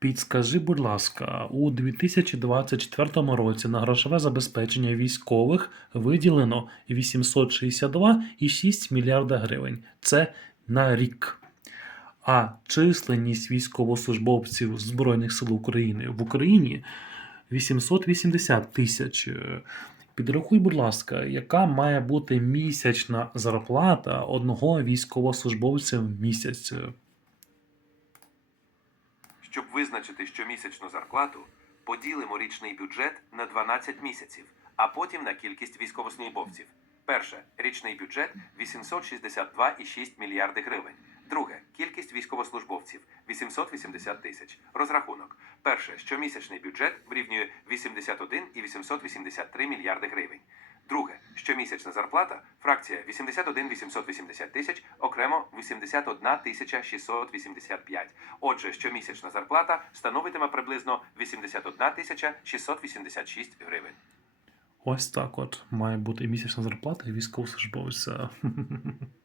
Підскажи, будь ласка, у 2024 році на грошове забезпечення військових виділено 862,6 мільярда гривень. Це на рік. А численність військовослужбовців Збройних сил України в Україні 880 тисяч. Підрахуй, будь ласка, яка має бути місячна зарплата одного військовослужбовця в місяць? Щоб визначити щомісячну зарплату, поділимо річний бюджет на 12 місяців, а потім на кількість військовослужбовців. Перше річний бюджет 862,6 мільярди гривень. Друге кількість військовослужбовців 880 тисяч. Розрахунок. Перше щомісячний бюджет вирівнює 81 і 883 мільярди гривень. Друге щомісячна зарплата фракція 81 880 тисяч, окремо 81 тисяча 685. Отже, щомісячна зарплата становитиме приблизно 81 тисяча 686 гривень. Ось так от має бути місячна зарплата військовослужбовця.